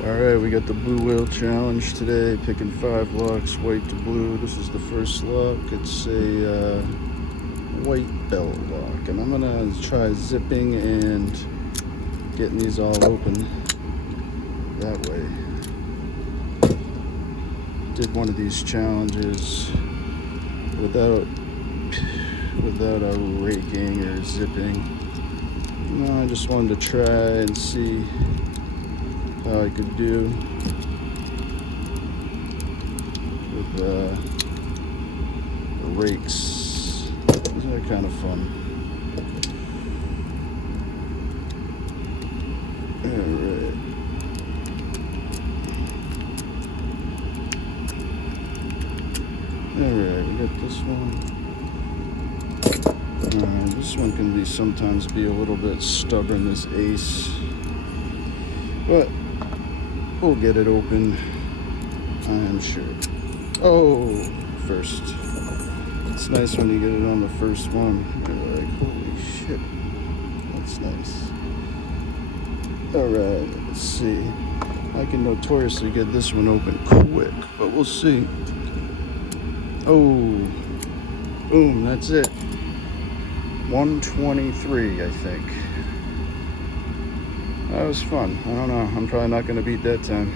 Alright, we got the blue whale challenge today, picking 5 locks, white to blue. This is the first lock. It's a white bell lock, and I'm gonna try zipping and getting these all open that way. Did one of these challenges without raking or zipping. No, I just wanted to try and see how I could do with the rakes. These are kind of fun. Alright. Alright, we got this one. This one can sometimes be a little bit stubborn, this ace. But we'll get it open, I am sure. Oh, first. It's nice when you get it on the first one. You're like, holy shit. That's nice. Alright, let's see. I can notoriously get this one open quick, but we'll see. Oh, boom, that's it. 123, I think. That was fun. I don't know. I'm probably not going to beat that time.